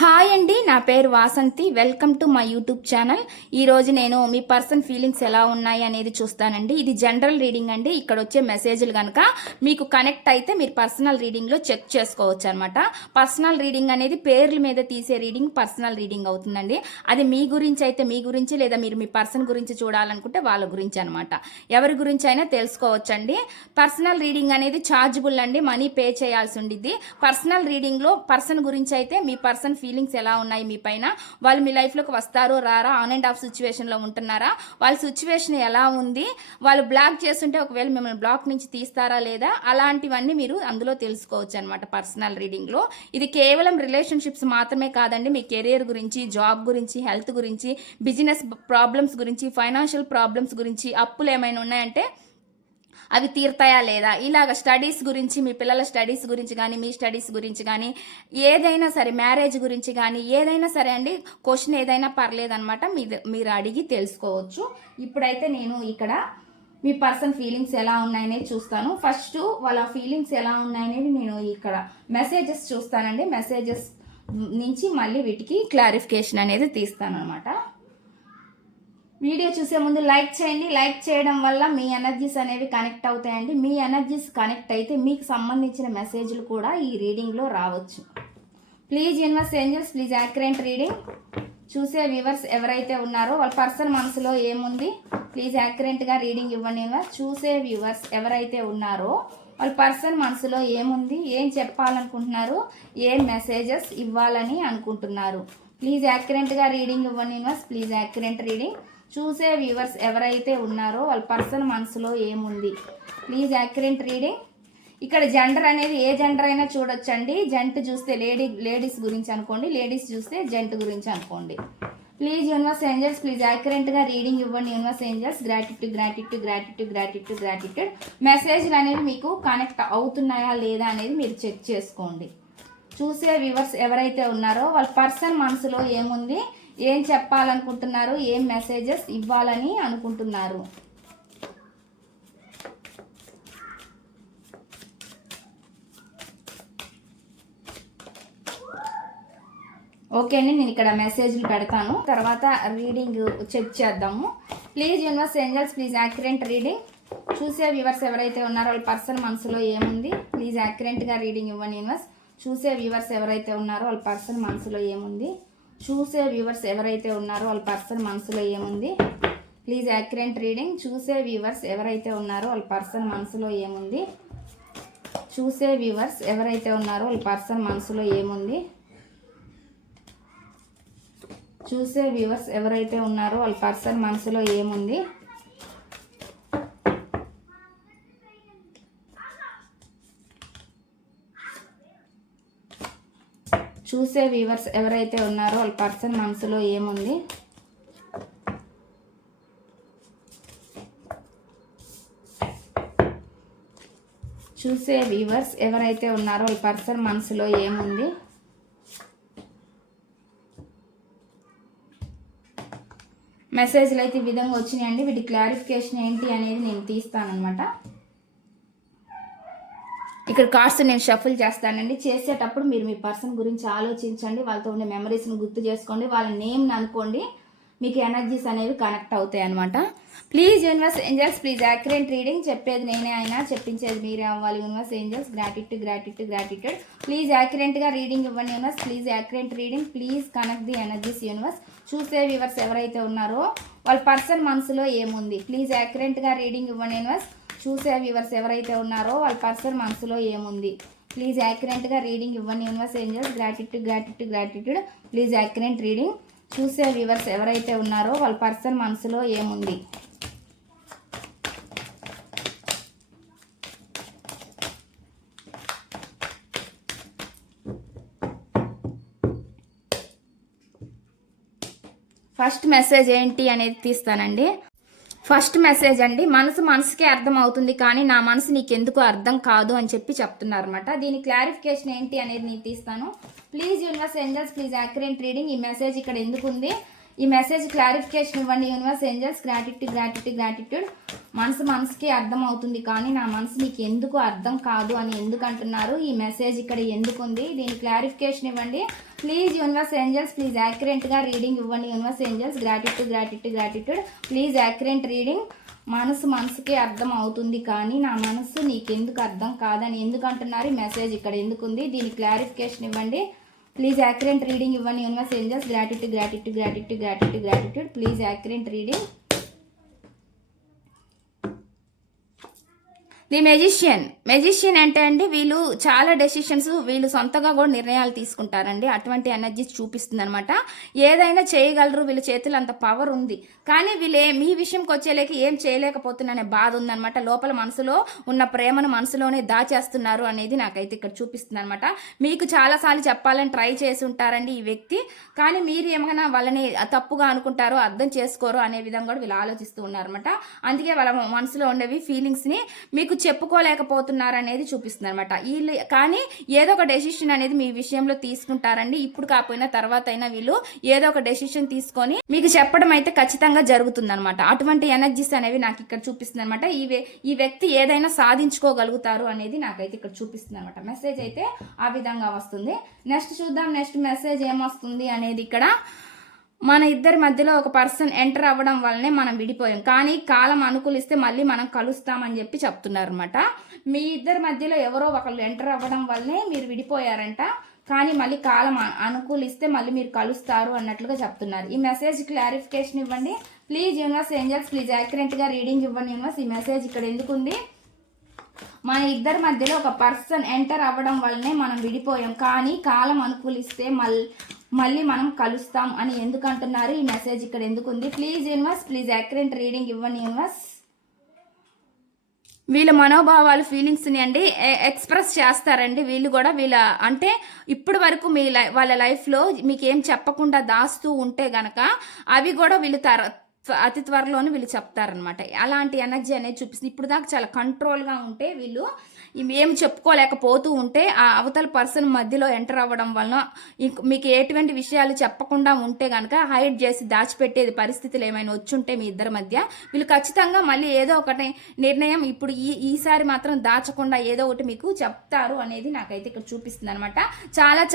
Hi అండి, నా పేరు Vasanthi. Welcome to my YouTube channel. ఈరోజు నేను మీ పర్సన్ ఫీలింగ్స్ ఎలా ఉన్నాయి అనేది చూస్తానండి. ఇది జనరల్ రీడింగ్ అండి. ఇక్కడ వచ్చే మెసేజ్లు కనుక మీకు కనెక్ట్ అయితే మీరు పర్సనల్ రీడింగ్లో చెక్ చేసుకోవచ్చు అనమాట. పర్సనల్ రీడింగ్ అనేది పేర్ల మీద తీసే రీడింగ్ పర్సనల్ రీడింగ్ అవుతుందండి. అది మీ గురించి అయితే మీ గురించి, లేదా మీరు మీ పర్సన్ గురించి చూడాలనుకుంటే వాళ్ళ గురించి అనమాట. ఎవరి గురించి అయినా తెలుసుకోవచ్చండి. పర్సనల్ రీడింగ్ అనేది ఛార్జబుల్ అండి, మనీ పే చేయాల్సి ఉండిద్ది. పర్సనల్ రీడింగ్లో పర్సన్ గురించి అయితే మీ పర్సన్ ఫీలింగ్స్ ఎలా ఉన్నాయి మీ పైన, వాళ్ళు మీ లైఫ్లోకి వస్తారో రారా, ఆన్ అండ్ ఆఫ్ సిచ్యువేషన్లో ఉంటున్నారా, వాళ్ళ సిచ్యువేషన్ ఎలా ఉంది, వాళ్ళు బ్లాక్ చేస్తుంటే ఒకవేళ మిమ్మల్ని బ్లాక్ నుంచి తీస్తారా లేదా, అలాంటివన్నీ మీరు అందులో తెలుసుకోవచ్చు అనమాట పర్సనల్ రీడింగ్లో. ఇది కేవలం రిలేషన్షిప్స్ మాత్రమే కాదండి, మీ కెరీర్ గురించి, జాబ్ గురించి, హెల్త్ గురించి, బిజినెస్ ప్రాబ్లమ్స్ గురించి, ఫైనాన్షియల్ ప్రాబ్లమ్స్ గురించి, అప్పులు ఏమైనా ఉన్నాయంటే అవి తీరుతాయా లేదా, ఇలాగ స్టడీస్ గురించి, మీ పిల్లల స్టడీస్ గురించి కానీ, మీ స్టడీస్ గురించి కానీ, ఏదైనా సరే, మ్యారేజ్ గురించి కానీ, ఏదైనా సరే అండి, క్వశ్చన్ ఏదైనా పర్లేదనమాట, మీరు అడిగి తెలుసుకోవచ్చు. ఇప్పుడైతే నేను ఇక్కడ మీ పర్సన్ ఫీలింగ్స్ ఎలా ఉన్నాయనేది చూస్తాను. ఫస్ట్ వాళ్ళ ఫీలింగ్స్ ఎలా ఉన్నాయనేది నేను ఇక్కడ మెసేజెస్ చూస్తానండి. మెసేజెస్ నుంచి మళ్ళీ వీటికి క్లారిఫికేషన్ అనేది తీస్తాను అనమాట. వీడియో చూసే ముందు లైక్ చేయండి. లైక్ చేయడం వల్ల మీ ఎనర్జీస్ అనేవి కనెక్ట్ అవుతాయండి. మీ ఎనర్జీస్ కనెక్ట్ అయితే మీకు సంబంధించిన మెసేజ్లు కూడా ఈ రీడింగ్లో రావచ్చు. Please universe angels, please accurate reading. చూసే వ్యూవర్స్ ఎవరైతే ఉన్నారో వాళ్ళ పర్సన్ మనసులో ఏముంది, ప్లీజ్ యాక్యురేట్గా రీడింగ్ ఇవ్వండి యూనివర్స్. చూసే వ్యూవర్స్ ఎవరైతే ఉన్నారో వాళ్ళ పర్సన్ మనసులో ఏముంది, ఏం చెప్పాలనుకుంటున్నారు, ఏం మెసేజెస్ ఇవ్వాలని అనుకుంటున్నారు, ప్లీజ్ యాక్యురేట్గా రీడింగ్ ఇవ్వండి యూనివర్స్. Please accurate reading. చూసే వ్యూవర్స్ ఎవరైతే ఉన్నారో వాళ్ళ పర్సన్ మనసులో ఏముంది, ప్లీజ్ యాక్యురేట్ రీడింగ్. ఇక్కడ జెండర్ అనేది ఏ జెండర్ అయినా చూడొచ్చండి. జెంట్ చూస్తే లేడీస్ గురించి అనుకోండి, లేడీస్ చూస్తే జెంట్ గురించి అనుకోండి. ప్లీజ్ యూనివర్స్ ఏంజల్స్, ప్లీజ్ యాక్యురేట్గా రీడింగ్ ఇవ్వండి universe angels. Gratitude gratitude gratitude gratitude gratitude. మెసేజ్లు అనేవి మీకు కనెక్ట్ అవుతున్నాయా లేదా అనేది మీరు చెక్ చేసుకోండి. చూసే వ్యూవర్స్ ఎవరైతే ఉన్నారో వాళ్ళ పర్సన్ మనసులో ఏముంది, ఏం చెప్పాలనుకుంటున్నారు, ఏం మెసేజెస్ ఇవ్వాలని అనుకుంటున్నారు. ఓకే అండి, నేను ఇక్కడ మెసేజ్లు పెడతాను, తర్వాత రీడింగ్ చెక్ చేద్దాము. Please universe angels, please accurate reading. చూసే వ్యూవర్స్ ఎవరైతే ఉన్నారో వాళ్ళ పర్సన్ మనసులో ఏముంది, ప్లీజ్ యాక్యురేట్గా రీడింగ్ ఇవ్వండి యూనివర్స్. చూసే వ్యూవర్స్ ఎవరైతే ఉన్నారో వాళ్ళ పర్సన్ మనసులో ఏముంది, చూసే వ్యూవర్స్ ఎవరైతే ఉన్నారో వాళ్ళ పర్సన్ మనసులో ఏముంది, ప్లీజ్ యాక్యురేట్ రీడింగ్. చూసే వ్యూవర్స్ ఎవరైతే ఉన్నారో వాళ్ళ పర్సన్ మనసులో ఏముంది, చూసే వ్యూవర్స్ ఎవరైతే ఉన్నారో వాళ్ళ పర్సన్ మనసులో ఏముంది, చూసే వ్యూవర్స్ ఎవరైతే ఉన్నారో వాళ్ళ పర్సన్ మనసులో ఏముంది. చూసే వ్యూవర్స్ ఎవరైతే ఉన్నారో వాళ్ళ పర్సన్ మనసులో ఏముంది. చూసే వ్యూవర్స్ ఎవరైతే ఉన్నారో వాళ్ళ పర్సన్ మనసులో ఏముంది. మెసేజ్లు అయితే ఈ విధంగా వచ్చినాయండి. వీటి క్లారిఫికేషన్ ఏంటి అనేది నేను తీస్తానన్నమాట. ఇక్కడ కార్డ్స్ నేను షఫుల్ చేస్తానండి. చేసేటప్పుడు మీరు మీ పర్సన్ గురించి ఆలోచించండి, వాళ్ళతో ఉండే మెమరీస్ని గుర్తు చేసుకోండి, వాళ్ళ నేమ్ని అనుకోండి, మీకు ఎనర్జీస్ అనేవి కనెక్ట్ అవుతాయి అనమాట. Please universe angels, please accurate reading. చెప్పేది నేనే అయినా చెప్పించేది మీరే అవ్వాలి universe angels. Gratitude gratitude gratitude. Please యాక్యురేట్గా రీడింగ్ ఇవ్వండి universe. Please accurate reading. Please connect the energies universe. చూసే వ్యూవర్స్ ఎవరైతే ఉన్నారో వాళ్ళ పర్సన్ మనసులో ఏముంది, ప్లీజ్ యాక్యురేట్గా రీడింగ్ ఇవ్వండి యూనివర్స్. చూసే వ్యూవర్స్ ఎవరైతే ఉన్నారో వాళ్ళ పర్సన్ మనసులో ఏముంది, ప్లీజ్ యాక్యురేట్గా రీడింగ్ ఇవ్వండి universe angels. Gratitude gratitude gratitude. Please accurate reading. చూసే వ్యూవర్స్ ఎవరైతే ఉన్నారో వాళ్ళ పర్సన్ మనసులో ఏముంది. ఫస్ట్ మెసేజ్ ఏంటి అనేది తీస్తానండి. ఫస్ట్ మెసేజ్ అండి, మనసుకే అర్థం అవుతుంది కానీ నా మనసు నీకెందుకు అర్థం కాదు అని చెప్పి చెప్తున్నారు అనమాట. దీని క్లారిఫికేషన్ ఏంటి అనేది నేను తీస్తాను. Please universe angels, please accurate reading. ఈ మెసేజ్ ఇక్కడ ఎందుకు ఉంది, ఈ మెసేజ్ క్లారిఫికేషన్ ఇవ్వండి యూనివర్స్ ఏంజల్స్. గ్రాటిట్యూడ్. మనసుకి అర్థం అవుతుంది కానీ నా మనసు నీకు ఎందుకు అర్థం కాదు అని ఎందుకు అంటున్నారు? ఈ మెసేజ్ ఇక్కడ ఎందుకు ఉంది? దీని క్లారిఫికేషన్ ఇవ్వండి ప్లీజ్ యూనివర్స్ ఏంజల్స్. ప్లీజ్ యాక్యురేట్గా రీడింగ్ ఇవ్వండి universe angels. Gratitude. Please accurate reading. మనసుకి అర్థం అవుతుంది కానీ నా మనసు నీకెందుకు అర్థం కాదని ఎందుకు అంటున్నారు? ఈ మెసేజ్ ఇక్కడ ఎందుకు ఉంది? దీని క్లారిఫికేషన్ ఇవ్వండి ప్లీజ్. యాక్యురేట్ రీడింగ్ ఇవ్వండి universe angels. Gratitude. Please accurate reading. The magician అంటే అండి వీళ్ళు చాలా డెసిషన్స్ వీళ్ళు సొంతగా కూడా నిర్ణయాలు తీసుకుంటారండి. అటువంటి ఎనర్జీ చూపిస్తుంది అనమాట. ఏదైనా చేయగలరు, వీళ్ళ చేతులు అంత పవర్ ఉంది. కానీ వీళ్ళు మీ విషయంకి వచ్చేలేక ఏం చేయలేకపోతున్నారనే బాధ ఉందనమాట. లోపల మనసులో ఉన్న ప్రేమను మనసులోనే దాచేస్తున్నారు అనేది నాకైతే ఇక్కడ చూపిస్తుంది అనమాట. మీకు చాలాసార్లు చెప్పాలని ట్రై చేసి ఉంటారండి ఈ వ్యక్తి. కానీ మీరు ఏమైనా వాళ్ళని తప్పుగా అనుకుంటారో, అర్థం చేసుకోరు అనే విధంగా కూడా వీళ్ళు ఆలోచిస్తూ ఉన్నారనమాట. అందుకే వాళ్ళ మనసులో ఉండేవి ఫీలింగ్స్ని మీకు చెప్పుకోలేకపోతున్నారు అనేది చూపిస్తుంది అనమాట. వీళ్ళు కానీ ఏదో ఒక డెసిషన్ అనేది మీ విషయంలో తీసుకుంటారండి. ఇప్పుడు కాకపోయినా తర్వాత అయినా వీళ్ళు ఏదో ఒక డెసిషన్ తీసుకొని మీకు చెప్పడం అయితే ఖచ్చితంగా జరుగుతుంది అనమాట. అటువంటి ఎనర్జీస్ అనేవి నాకు ఇక్కడ చూపిస్తుంది అనమాట. ఈ వ్యక్తి ఏదైనా సాధించుకోగలుగుతారు అనేది నాకైతే ఇక్కడ చూపిస్తుంది అనమాట. మెసేజ్ అయితే ఆ విధంగా వస్తుంది. నెక్స్ట్ చూద్దాం నెక్స్ట్ మెసేజ్ ఏమొస్తుంది అనేది. ఇక్కడ మన ఇద్దరి మధ్యలో ఒక పర్సన్ ఎంటర్ అవ్వడం వల్లనే మనం విడిపోయాం, కానీ కాలం అనుకూలిస్తే మళ్ళీ మనం కలుస్తామని చెప్పి చెప్తున్నారు అనమాట. మీ ఇద్దరి మధ్యలో ఎవరో ఒకళ్ళు ఎంటర్ అవ్వడం వల్లనే మీరు విడిపోయారంట, కానీ మళ్ళీ కాలం అనుకూలిస్తే మళ్ళీ మీరు కలుస్తారు అన్నట్లుగా చెప్తున్నారు. ఈ మెసేజ్ క్లారిఫికేషన్ ఇవ్వండి ప్లీజ్ యూనివర్స్ ఏంజల్స్. ప్లీజ్ యాక్యురేట్గా రీడింగ్ ఇవ్వండి యూనివర్స్. ఈ మెసేజ్ ఇక్కడ ఎందుకు ఉంది? మన ఇద్దరి మధ్యలో ఒక పర్సన్ ఎంటర్ అవ్వడం వల్లనే మనం విడిపోయాం, కానీ కాలం అనుకూలిస్తే మళ్ళీ మనం కలుస్తాం అని ఎందుకు అంటున్నారు? ఈ మెసేజ్ ఇక్కడ ఎందుకు ఉంది? Please universe. Please accurate reading ఇవ్వండి యూనివర్స్. వీళ్ళ మనోభావాలు ఫీలింగ్స్ని అండి ఎక్స్ప్రెస్ చేస్తారండి. వీళ్ళు కూడా వీళ్ళ అంటే ఇప్పటి వరకు వాళ్ళ లైఫ్లో మీకు ఏం చెప్పకుండా దాస్తూ ఉంటే గనక అవి కూడా వీళ్ళు అతి త్వరలోనే వీళ్ళు చెప్తారనమాట. అలాంటి ఎనర్జీ అనేది చూపిస్తుంది. ఇప్పుడు దాకా చాలా కంట్రోల్గా ఉంటే వీళ్ళు ఏం చెప్పుకోలేకపోతూ ఉంటే ఆ అవతల పర్సన్ మధ్యలో ఎంటర్ అవ్వడం వలన మీకు ఎటువంటి విషయాలు చెప్పకుండా ఉంటే కనుక హైడ్ చేసి దాచిపెట్టేది పరిస్థితులు ఏమైనా వచ్చుంటే మీ ఇద్దరి మధ్య వీళ్ళు ఖచ్చితంగా మళ్ళీ ఏదో ఒకటి నిర్ణయం ఇప్పుడు ఈసారి మాత్రం దాచకుండా ఏదో ఒకటి మీకు చెప్తారు అనేది నాకైతే ఇక్కడ చూపిస్తుంది అనమాట.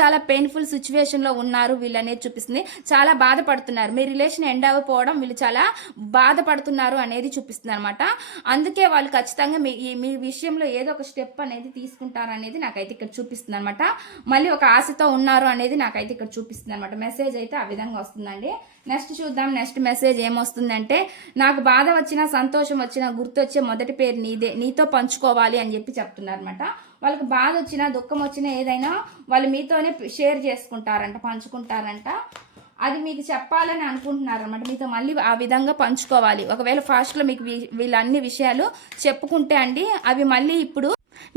చాలా పెయిన్ఫుల్ సిచ్యువేషన్లో ఉన్నారు వీళ్ళు అనేది చూపిస్తుంది. చాలా బాధపడుతున్నారు. మీ రిలేషన్ ఎండ్ అయిపోవడం వీళ్ళు చాలా బాధపడుతున్నారు అనేది చూపిస్తుంది అనమాట. అందుకే వాళ్ళు ఖచ్చితంగా మీ విషయంలో ఏదో ఒక స్టెప్ అనేది తీసుకుంటారు అనేది నాకైతే ఇక్కడ చూపిస్తుంది అనమాట. మళ్ళీ ఒక ఆశతో ఉన్నారు అనేది నాకైతే ఇక్కడ చూపిస్తుంది అనమాట. మెసేజ్ అయితే ఆ విధంగా వస్తుందండి. నెక్స్ట్ చూద్దాం నెక్స్ట్ మెసేజ్ ఏమొస్తుందంటే, నాకు బాధ వచ్చినా సంతోషం వచ్చినా గుర్తొచ్చే మొదటి పేరు నీదే, నీతో పంచుకోవాలి అని చెప్పి చెప్తున్నారు అనమాట. వాళ్ళకి బాధ వచ్చినా దుఃఖం వచ్చినా ఏదైనా వాళ్ళు మీతోనే షేర్ చేసుకుంటారంట, పంచుకుంటారంట. అది మీకు చెప్పాలని అనుకుంటున్నారు అనమాట. మీతో మళ్ళీ ఆ విధంగా పంచుకోవాలి. ఒకవేళ ఫాస్ట్లో మీకు వీళ్ళ అన్ని విషయాలు చెప్పుకుంటే అండి అవి మళ్ళీ ఇప్పుడు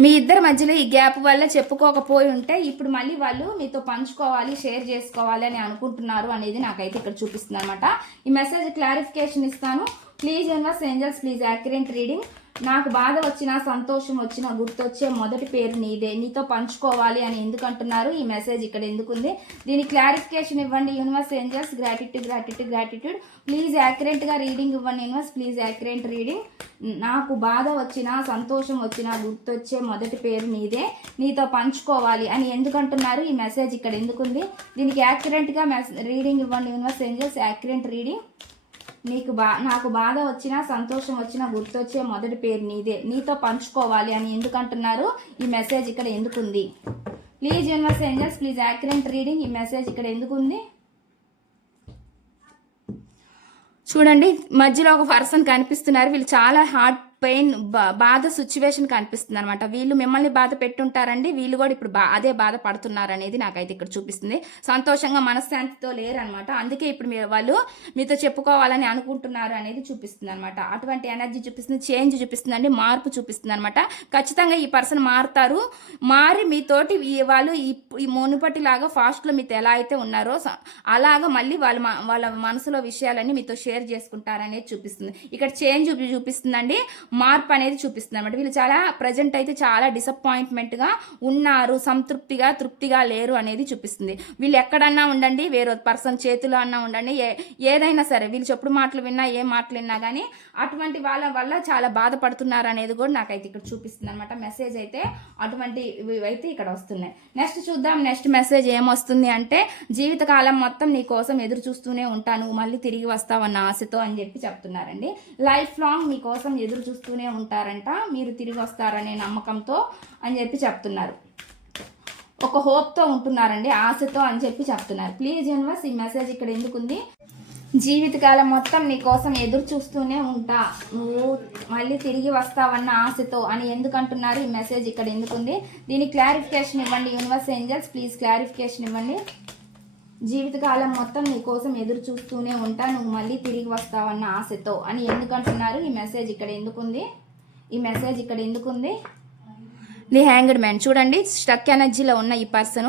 మీ ఇద్దరి మధ్యలో ఈ గ్యాప్ వల్ల చెప్పుకోకపోయి ఉంటే ఇప్పుడు మళ్ళీ వాళ్ళు మీతో పంచుకోవాలి, షేర్ చేసుకోవాలి అని అనుకుంటున్నారు అనేది నాకైతే ఇక్కడ చూపిస్తుంది అనమాట. ఈ మెసేజ్ క్లారిఫికేషన్ ఇస్తాను please universe angels. Please accurate reading. నాకు బాధ వచ్చినా సంతోషం వచ్చినా గుర్తొచ్చే మొదటి పేరు నీదే, నీతో పంచుకోవాలి అని ఎందుకు అంటున్నారు? ఈ మెసేజ్ ఇక్కడ ఎందుకు ఉంది? దీని క్లారిఫికేషన్ ఇవ్వండి యూనివర్స్ ఏంజల్స్. గ్రాటిట్యూడ్. ప్లీజ్ యాక్యురేట్గా రీడింగ్ ఇవ్వండి యూనివర్స్. Please accurate reading. నాకు బాధ వచ్చినా సంతోషం వచ్చినా గుర్తొచ్చే మొదటి పేరు నీదే, నీతో పంచుకోవాలి అని ఎందుకు అంటున్నారు? ఈ మెసేజ్ ఇక్కడ ఎందుకు ఉంది? దీనికి యాక్యురేట్గా రీడింగ్ ఇవ్వండి యూనివర్స్ ఏంజల్స్. Accurate reading. నాకు బాధ వచ్చినా సంతోషం వచ్చినా గుర్తొచ్చే మొదటి పేరు నీదే, నీతో పంచుకోవాలి అని ఎందుకు అంటున్నారు? ఈ మెసేజ్ ఇక్కడ ఎందుకు ఉంది? Please universe angels. Please accurate reading. ఈ మెసేజ్ ఇక్కడ ఎందుకు ఉంది? చూడండి మధ్యలో ఒక పర్సన్ కనిపిస్తున్నారు. వీళ్ళు చాలా హార్ట్ పెయిన్ బాధ సిచ్యువేషన్ కనిపిస్తుంది అనమాట. వీళ్ళు మిమ్మల్ని బాధ పెట్టుంటారండి, వీళ్ళు కూడా ఇప్పుడు అదే బాధ పడుతున్నారు అనేది నాకైతే ఇక్కడ చూపిస్తుంది. సంతోషంగా మనశ్శాంతితో లేరనమాట. అందుకే ఇప్పుడు వాళ్ళు మీతో చెప్పుకోవాలని అనుకుంటున్నారు అనేది చూపిస్తుంది అనమాట. అటువంటి ఎనర్జీ చూపిస్తుంది, చేంజ్ చూపిస్తుందండి, మార్పు చూపిస్తుంది అనమాట. ఖచ్చితంగా ఈ పర్సన్ మారుతారు. మారి మీతోటి వాళ్ళు ఈ మునుపటిలాగా ఫాస్ట్లో మీతో ఎలా అయితే ఉన్నారో అలాగా మళ్ళీ వాళ్ళ మనసులో విషయాలన్నీ మీతో షేర్ చేసుకుంటారనేది చూపిస్తుంది. ఇక్కడ చేంజ్ చూపిస్తుందండి. మార్పు అనేది చూపిస్తుంది అనమాట. వీళ్ళు చాలా ప్రజెంట్ అయితే చాలా డిసప్పాయింట్మెంట్గా ఉన్నారు, సంతృప్తిగా తృప్తిగా లేరు అనేది చూపిస్తుంది. వీళ్ళు ఎక్కడన్నా ఉండండి, వేరే పర్సన్ చేతిలో అన్నా ఉండండి, ఏదైనా సరే వీళ్ళు చెప్పుడు మాటలు విన్నా ఏ మాటలు విన్నా కానీ అటువంటి వాళ్ళ వల్ల చాలా బాధపడుతున్నారు అనేది కూడా నాకైతే ఇక్కడ చూపిస్తుంది అనమాట. మెసేజ్ అయితే అటువంటి అయితే ఇక్కడ వస్తున్నాయి. నెక్స్ట్ చూద్దాం. నెక్స్ట్ మెసేజ్ ఏమొస్తుంది అంటే, జీవితకాలం మొత్తం నీ కోసం ఎదురు చూస్తూనే ఉంటాను, మళ్ళీ తిరిగి వస్తావన్న ఆశతో అని చెప్పి చెప్తున్నారండి. లైఫ్ లాంగ్ మీ కోసం ఎదురు చూస్తూనే ఉంటారంట, మీరు తిరిగి వస్తారనే నమ్మకంతో అని చెప్పి చెప్తున్నారు. ఒక హోప్తో ఉంటున్నారండి, ఆశతో అని చెప్పి చెప్తున్నారు. ప్లీజ్ యూనివర్స్ ఈ మెసేజ్ ఇక్కడ ఎందుకుంది? జీవితకాలం మొత్తం నీ కోసం ఎదురు చూస్తూనే ఉంటా, నువ్వు మళ్ళీ తిరిగి వస్తావన్న ఆశతో అని ఎందుకంటున్నారు? ఈ మెసేజ్ ఇక్కడ ఎందుకుంది? దీనికి క్లారిఫికేషన్ ఇవ్వండి యూనివర్స్ ఏంజల్స్, ప్లీజ్ క్లారిఫికేషన్ ఇవ్వండి. జీవితకాలం మొత్తం నీ కోసం ఎదురు చూస్తూనే ఉంటా, నువ్వు మళ్ళీ తిరిగి వస్తావన్న ఆశతో అని ఎందుకంటున్నారు? ఈ మెసేజ్ ఇక్కడ ఎందుకుంది? ఈ మెసేజ్ ఇక్కడ ఎందుకుంది? The hanged man. చూడండి, స్టక్ ఎనర్జీలో ఉన్న ఈ పర్సన్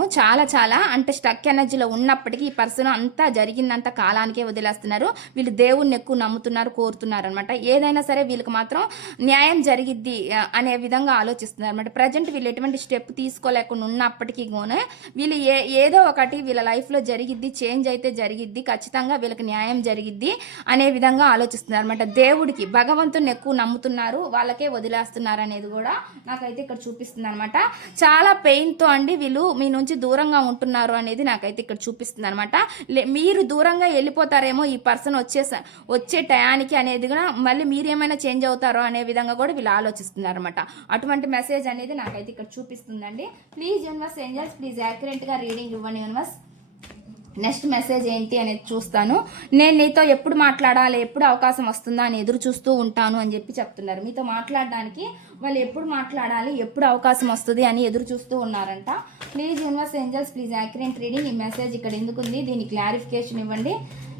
చాలా అంటే స్టక్ ఎనర్జీలో ఉన్నప్పటికీ ఈ పర్సన్ అంతా జరిగిందంత కాలానికే వదిలేస్తున్నారు. వీళ్ళు దేవుణ్ణి ఎక్కువ నమ్ముతున్నారు, కోరుతున్నారు అనమాట. ఏదైనా సరే వీళ్ళకి మాత్రం న్యాయం జరిగిద్ది అనే విధంగా ఆలోచిస్తున్నారు అనమాట. ప్రజెంట్ వీళ్ళు ఎటువంటి స్టెప్ తీసుకోలేకుండా ఉన్నప్పటికీ కూడా వీళ్ళు ఏదో ఒకటి వీళ్ళ లైఫ్లో జరిగిద్ది, చేంజ్ అయితే జరిగిద్ది, ఖచ్చితంగా వీళ్ళకి న్యాయం జరిగిద్ది అనే విధంగా ఆలోచిస్తున్నారు అనమాట. దేవుడికి, భగవంతుని ఎక్కువ నమ్ముతున్నారు, వాళ్ళకే వదిలేస్తున్నారు అనేది కూడా నాకైతే ఇక్కడ చూపిస్తుంది అనమాట. చాలా పెయిన్తో అండి వీళ్ళు మీ నుంచి దూరంగా ఉంటున్నారు అనేది నాకైతే ఇక్కడ చూపిస్తుంది అనమాట. మీరు దూరంగా వెళ్ళిపోతారేమో ఈ పర్సన్ వచ్చే టయానికి అనేది కూడా, మళ్ళీ మీరు ఏమైనా చేంజ్ అవుతారో అనే విధంగా కూడా వీళ్ళు ఆలోచిస్తున్నారు అనమాట. అటువంటి మెసేజ్ అనేది నాకైతే ఇక్కడ చూపిస్తుందండి. ప్లీజ్ యూనివర్స్ ఏంజల్స్, ప్లీజ్ యాక్యురేట్గా రీడింగ్ ఇవ్వండి యూనివర్స్. నెక్స్ట్ మెసేజ్ ఏంటి అనేది చూస్తాను. నేను నీతో ఎప్పుడు మాట్లాడాలి, ఎప్పుడు అవకాశం వస్తుందా అని ఎదురు చూస్తూ ఉంటాను అని చెప్పి చెప్తున్నారు. మీతో మాట్లాడడానికి వాళ్ళు ఎప్పుడు మాట్లాడాలి, ఎప్పుడు అవకాశం వస్తుంది అని ఎదురు చూస్తూ ఉన్నారంట. Please universe angels, please accurate reading. ఈ మెసేజ్ ఇక్కడ ఎందుకుంది? దీని క్లారిఫికేషన్ ఇవ్వండి.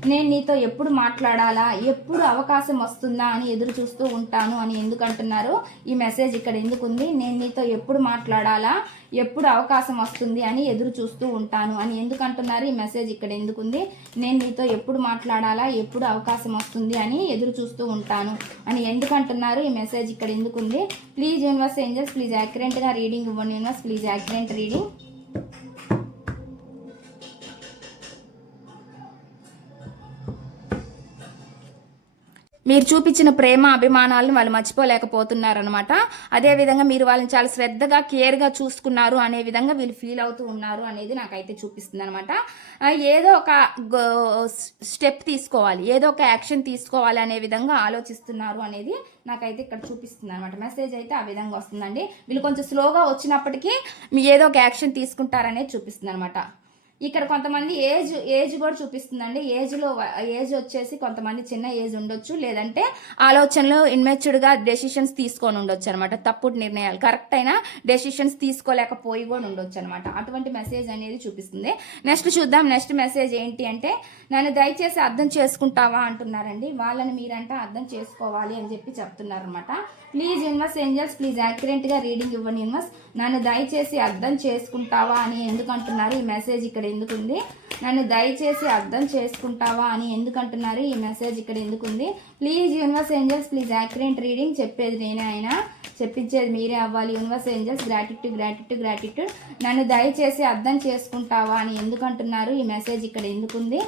నేను నీతో ఎప్పుడు మాట్లాడాలా, ఎప్పుడు అవకాశం వస్తుందా అని ఎదురు చూస్తూ ఉంటాను అని ఎందుకంటున్నారు? ఈ మెసేజ్ ఇక్కడ ఎందుకుంది? నేను నీతో ఎప్పుడు మాట్లాడాలా, ఎప్పుడు అవకాశం వస్తుంది అని ఎదురు చూస్తూ ఉంటాను అని ఎందుకంటున్నారు? ఈ మెసేజ్ ఇక్కడ ఎందుకుంది? నేను నీతో ఎప్పుడు మాట్లాడాలా, ఎప్పుడు అవకాశం వస్తుంది అని ఎదురు చూస్తూ ఉంటాను అని ఎందుకంటున్నారు? ఈ మెసేజ్ ఇక్కడ ఎందుకుంది? ప్లీజ్ యూనివర్స్ ఏంజల్స్, ప్లీజ్ యాక్యురేట్గా రీడింగ్ ఇవ్వండి యూనివర్స్, ప్లీజ్ యాక్యురేట్ రీడింగ్. మీరు చూపించిన ప్రేమ అభిమానాలను వాళ్ళు మర్చిపోలేకపోతున్నారనమాట. అదేవిధంగా మీరు వాళ్ళని చాలా శ్రద్ధగా కేర్గా చూసుకున్నారు అనే విధంగా వీళ్ళు ఫీల్ అవుతూ ఉన్నారు అనేది నాకైతే చూపిస్తుంది అనమాట. ఏదో ఒక స్టెప్ తీసుకోవాలి, ఏదో ఒక యాక్షన్ తీసుకోవాలి అనే విధంగా ఆలోచిస్తున్నారు అనేది నాకైతే ఇక్కడ చూపిస్తుంది అనమాట. మెసేజ్ అయితే ఆ విధంగా వస్తుందండి. వీళ్ళు కొంచెం స్లోగా వచ్చినప్పటికీ మీ ఏదో ఒక యాక్షన్ తీసుకుంటారనేది చూపిస్తుంది అనమాట. ఇక్కడ కొంతమంది ఏజ్ కూడా చూపిస్తుందండి. ఏజ్ వచ్చేసి కొంతమంది చిన్న ఏజ్ ఉండొచ్చు, లేదంటే ఆలోచనలు ఇన్మెచ్యూర్డ్గా డెసిషన్స్ తీసుకొని ఉండొచ్చు అనమాట. తప్పుడు నిర్ణయాలు, కరెక్ట్ అయిన డెసిషన్స్ తీసుకోలేకపోయి కూడా ఉండొచ్చు అనమాట. అటువంటి మెసేజ్ అనేది చూపిస్తుంది. నెక్స్ట్ చూద్దాం. నెక్స్ట్ మెసేజ్ ఏంటి అంటే, నన్ను దయచేసి అర్థం చేసుకుంటావా అంటున్నారండి. వాళ్ళని మీరంటే అర్థం చేసుకోవాలి అని చెప్పి చెప్తున్నారు అనమాట. ప్లీజ్ యూనివర్స్ ఏంజల్స్, ప్లీజ్ యాక్యురేట్గా రీడింగ్ ఇవ్వండి యూనివర్స్. నన్ను దయచేసి అర్థం చేసుకుంటావా అని ఎందుకంటున్నారు? ఈ మెసేజ్ ఇక్కడ ఎందుకుంది? నన్ను దయచేసి అర్థం చేసుకుంటావా అని ఎందుకంటున్నారు? ఈ మెసేజ్ ఇక్కడ ఎందుకుంది? Please universe angels, please accurate reading. చెప్పేది నేనే అయినా చెప్పించేది మీరే అవ్వాలి. Universe angels, gratitude. నన్ను దయచేసి అర్థం చేసుకుంటావా అని ఎందుకంటున్నారు? ఈ మెసేజ్ ఇక్కడ ఎందుకుంది?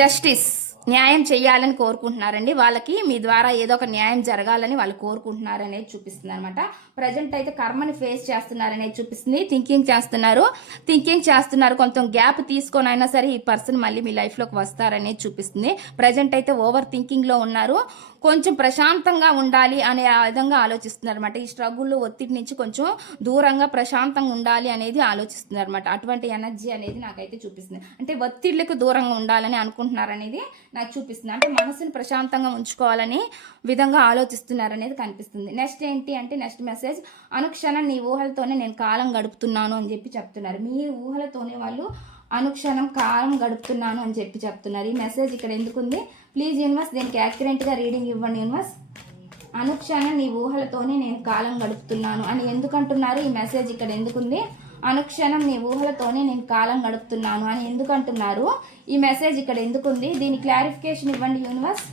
జస్టిస్, న్యాయం చేయాలని కోరుకుంటున్నారండి. వాళ్ళకి మీ ద్వారా ఏదో ఒక న్యాయం జరగాలని వాళ్ళు కోరుకుంటున్నారు అనేది చూపిస్తుంది అనమాట. ప్రజెంట్ అయితే కర్మని ఫేస్ చేస్తున్నారనేది చూపిస్తుంది. థింకింగ్ చేస్తున్నారు. కొంచెం గ్యాప్ తీసుకొని అయినా సరే ఈ పర్సన్ మళ్ళీ మీ లైఫ్లోకి వస్తారనేది చూపిస్తుంది. ప్రజెంట్ అయితే ఓవర్ థింకింగ్లో ఉన్నారు. కొంచెం ప్రశాంతంగా ఉండాలి అనే విధంగా ఆలోచిస్తున్నారు అనమాట. ఈ స్ట్రగుల్, ఒత్తిడి నుంచి కొంచెం దూరంగా ప్రశాంతంగా ఉండాలి అనేది ఆలోచిస్తున్నారు అనమాట. అటువంటి ఎనర్జీ అనేది నాకైతే చూపిస్తుంది. అంటే ఒత్తిళ్లకు దూరంగా ఉండాలని అనుకుంటున్నారు అనేది నాకు చూపిస్తుంది. అంటే మనసుని ప్రశాంతంగా ఉంచుకోవాలని విధంగా ఆలోచిస్తున్నారు అనేది కనిపిస్తుంది. నెక్స్ట్ ఏంటి అంటే, నెక్స్ట్ మెసేజ్, అనుక్షణం నీ ఊహలతోనే నేను కాలం గడుపుతున్నాను అని చెప్పి చెప్తున్నారు. మీ ఊహలతోనే వాళ్ళు అనుక్షణం కాలం గడుపుతున్నాను అని చెప్పి చెప్తున్నారు. ఈ మెసేజ్ ఇక్కడ ఎందుకుంది? ప్లీజ్ యూనివర్స్ దీనికి యాక్యురేట్గా రీడింగ్ ఇవ్వండి యూనివర్స్. అనుక్షణం నీ ఊహలతోనే నేను కాలం గడుపుతున్నాను అని ఎందుకంటున్నారు? ఈ మెసేజ్ ఇక్కడ ఎందుకుంది? అనుక్షణం నీ ఊహలతోనే నేను కాలం గడుపుతున్నాను అని ఎందుకంటున్నారు? ఈ మెసేజ్ ఇక్కడ ఎందుకుంది? దీని క్లారిఫికేషన్ ఇవ్వండి యూనివర్స్.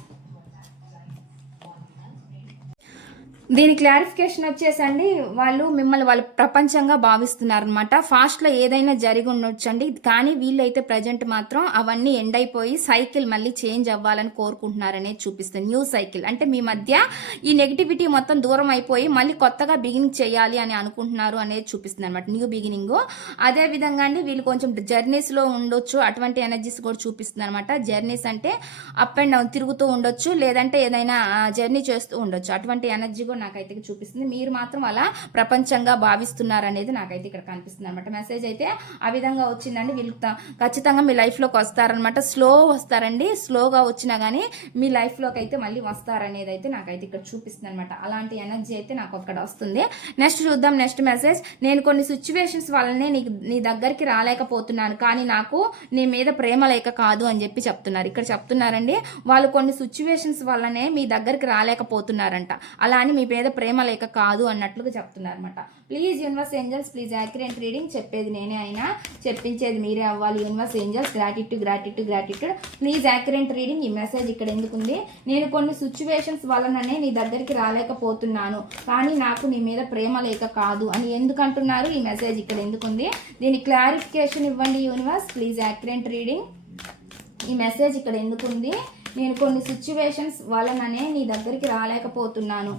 దీని క్లారిఫికేషన్ వచ్చేసండి, వాళ్ళు మిమ్మల్ని వాళ్ళు ప్రపంచంగా భావిస్తున్నారు అనమాట. ఫాస్ట్లో ఏదైనా జరిగి ఉండొచ్చండి, కానీ వీళ్ళైతే ప్రజెంట్ మాత్రం అవన్నీ ఎండ్ అయిపోయి సైకిల్ మళ్ళీ చేంజ్ అవ్వాలని కోరుకుంటున్నారనేది చూపిస్తుంది. న్యూ సైకిల్ అంటే మీ మధ్య ఈ నెగిటివిటీ మొత్తం దూరం అయిపోయి మళ్ళీ కొత్తగా బిగినింగ్ చేయాలి అని అనుకుంటున్నారు అనేది చూపిస్తుంది అనమాట, న్యూ బిగినింగ్. అదేవిధంగా అండి వీళ్ళు కొంచెం జర్నీస్లో ఉండొచ్చు, అటువంటి ఎనర్జీస్ కూడా చూపిస్తుంది అనమాట. జర్నీస్ అంటే అప్ అండ్ డౌన్ తిరుగుతూ ఉండొచ్చు, లేదంటే ఏదైనా జర్నీ చేస్తూ ఉండొచ్చు, అటువంటి ఎనర్జీ కూడా నాకైతే చూపిస్తుంది. మీరు మాత్రం అలా ప్రపంచంగా భావిస్తున్నారు అనేది నాకైతే ఇక్కడ కనిపిస్తుంది అనమాట. మెసేజ్ అయితే ఆ విధంగా వచ్చిందండి. వీళ్ళు ఖచ్చితంగా మీ లైఫ్లోకి వస్తారనమాట. స్లో వస్తారండి, స్లోగా వచ్చినా కానీ మీ లైఫ్లోకి అయితే మళ్ళీ వస్తారనేది అయితే నాకైతే ఇక్కడ చూపిస్తుంది అనమాట. అలాంటి ఎనర్జీ అయితే నాకు అక్కడ వస్తుంది. నెక్స్ట్ చూద్దాం. నెక్స్ట్ మెసేజ్, నేను కొన్ని సిచ్యువేషన్స్ వల్లనే నీ దగ్గరికి రాలేకపోతున్నాను, కానీ నాకు నీ మీద ప్రేమ లేక కాదు అని చెప్పి చెప్తున్నారు. ఇక్కడ చెప్తున్నారండి, వాళ్ళు కొన్ని సిచ్యువేషన్స్ వల్లనే మీ దగ్గరికి రాలేకపోతున్నారంట, అలా అని మీ మీద ప్రేమ లేక కాదు అన్నట్లుగా చెప్తున్నారు అనమాట. Please universe angels, please accurate reading. చెప్పేది నేనే అయినా చెప్పించేది మీరే అవ్వాలి. Universe angels, gratitude gratitude gratitude. Please accurate reading. ఈ మెసేజ్ ఇక్కడ ఎందుకుంది, నేను కొన్ని సిచ్యువేషన్స్ వలననే నీ దగ్గరికి రాలేకపోతున్నాను, కానీ నాకు నీ మీద ప్రేమ లేక కాదు అని ఎందుకు అంటున్నారు, ఈ మెసేజ్ ఇక్కడ ఎందుకుంది, దీని క్లారిఫికేషన్ ఇవ్వండి యూనివర్స్. Please accurate reading. ఈ మెసేజ్ ఇక్కడ ఎందుకుంది, నేను కొన్ని సిచ్యువేషన్స్ వలననే నీ దగ్గరికి రాలేకపోతున్నాను,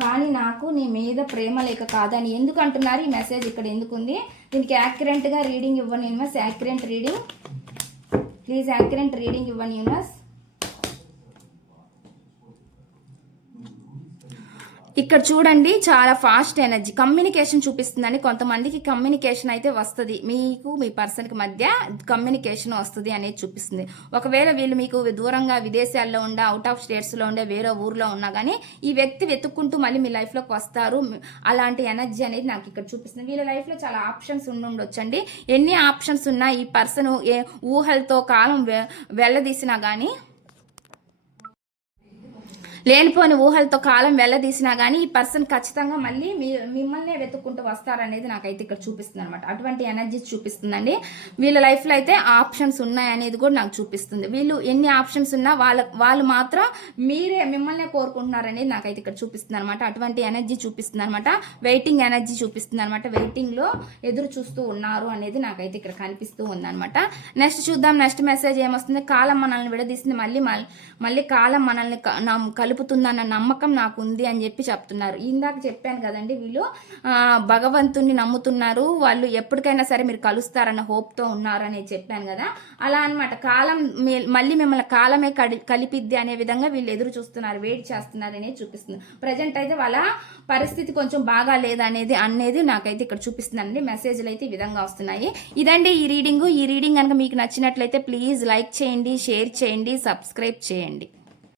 కానీ నాకు నీ మీద ప్రేమ లేక కాదని ఎందుకు అంటున్నారు, ఈ మెసేజ్ ఇక్కడ ఎందుకుంది, దీనికి యాక్యురేట్గా రీడింగ్ ఇవ్వని universe. Accurate reading. Please accurate reading ఇవ్వని యూనివర్స్. ఇక్కడ చూడండి, చాలా ఫాస్ట్ ఎనర్జీ కమ్యూనికేషన్ చూపిస్తుందని. కొంతమందికి కమ్యూనికేషన్ అయితే వస్తుంది, మీకు మీ పర్సన్కి మధ్య కమ్యూనికేషన్ వస్తుంది అనేది చూపిస్తుంది. ఒకవేళ వీళ్ళు మీకు దూరంగా విదేశాల్లో ఉండే, అవుట్ ఆఫ్ స్టేట్స్లో ఉండే, వేరే ఊర్లో ఉన్నా కానీ ఈ వ్యక్తి వెతుక్కుంటూ మళ్ళీ మీ లైఫ్లోకి వస్తారు. అలాంటి ఎనర్జీ అనేది నాకు ఇక్కడ చూపిస్తుంది. వీళ్ళ లైఫ్లో చాలా ఆప్షన్స్ ఉండొచ్చండి. ఎన్ని ఆప్షన్స్ ఉన్నా ఈ పర్సన్ ఊహలతో కాలం వెళ్ళదీసినా కానీ, లేనిపోని ఊహలతో కాలం వెళ్ళదీసినా కానీ ఈ పర్సన్ ఖచ్చితంగా మళ్ళీ మిమ్మల్నే వెతుక్కుంటూ వస్తారనేది నాకైతే ఇక్కడ చూపిస్తుంది అనమాట. అటువంటి ఎనర్జీ చూపిస్తుందండి. వీళ్ళ లైఫ్లో అయితే ఆప్షన్స్ ఉన్నాయనేది కూడా నాకు చూపిస్తుంది. వీళ్ళు ఎన్ని ఆప్షన్స్ ఉన్నా వాళ్ళు మాత్రం మిమ్మల్నే కోరుకుంటున్నారనేది నాకైతే ఇక్కడ చూపిస్తుంది అనమాట. అటువంటి ఎనర్జీ చూపిస్తుంది అనమాట. వెయిటింగ్ ఎనర్జీ చూపిస్తుంది అనమాట. వెయిటింగ్లో ఎదురు చూస్తూ ఉన్నారు అనేది నాకైతే ఇక్కడ కనిపిస్తూ ఉందన్నమాట. నెక్స్ట్ చూద్దాం. నెక్స్ట్ మెసేజ్ ఏమొస్తుంది, కాలం మనల్ని విడదీసింది, మళ్ళీ కాలం మనల్ని కలుపుతుందన్న నమ్మకం నాకు ఉంది అని చెప్పి చెప్తున్నారు. ఇందాక చెప్పాను కదండి, వీళ్ళు భగవంతుని నమ్ముతున్నారు, వాళ్ళు ఎప్పటికైనా సరే మీరు కలుస్తారన్న హోప్తో ఉన్నారు అనేది చెప్పాను కదా. అలా అనమాట. కాలం మళ్ళీ మిమ్మల్ని కాలమే కలిపిద్ది అనే విధంగా వీళ్ళు ఎదురు చూస్తున్నారు, వెయిట్ చేస్తున్నారు అనేది చూపిస్తుంది. ప్రజెంట్ అయితే వాళ్ళ పరిస్థితి కొంచెం బాగా అనేది నాకైతే ఇక్కడ చూపిస్తుందండి. మెసేజ్లు అయితే ఈ విధంగా వస్తున్నాయి. ఇదండి ఈ రీడింగ్. ఈ రీడింగ్ కనుక మీకు నచ్చినట్లయితే ప్లీజ్ లైక్ చేయండి, షేర్ చేయండి, సబ్స్క్రైబ్ చేయండి.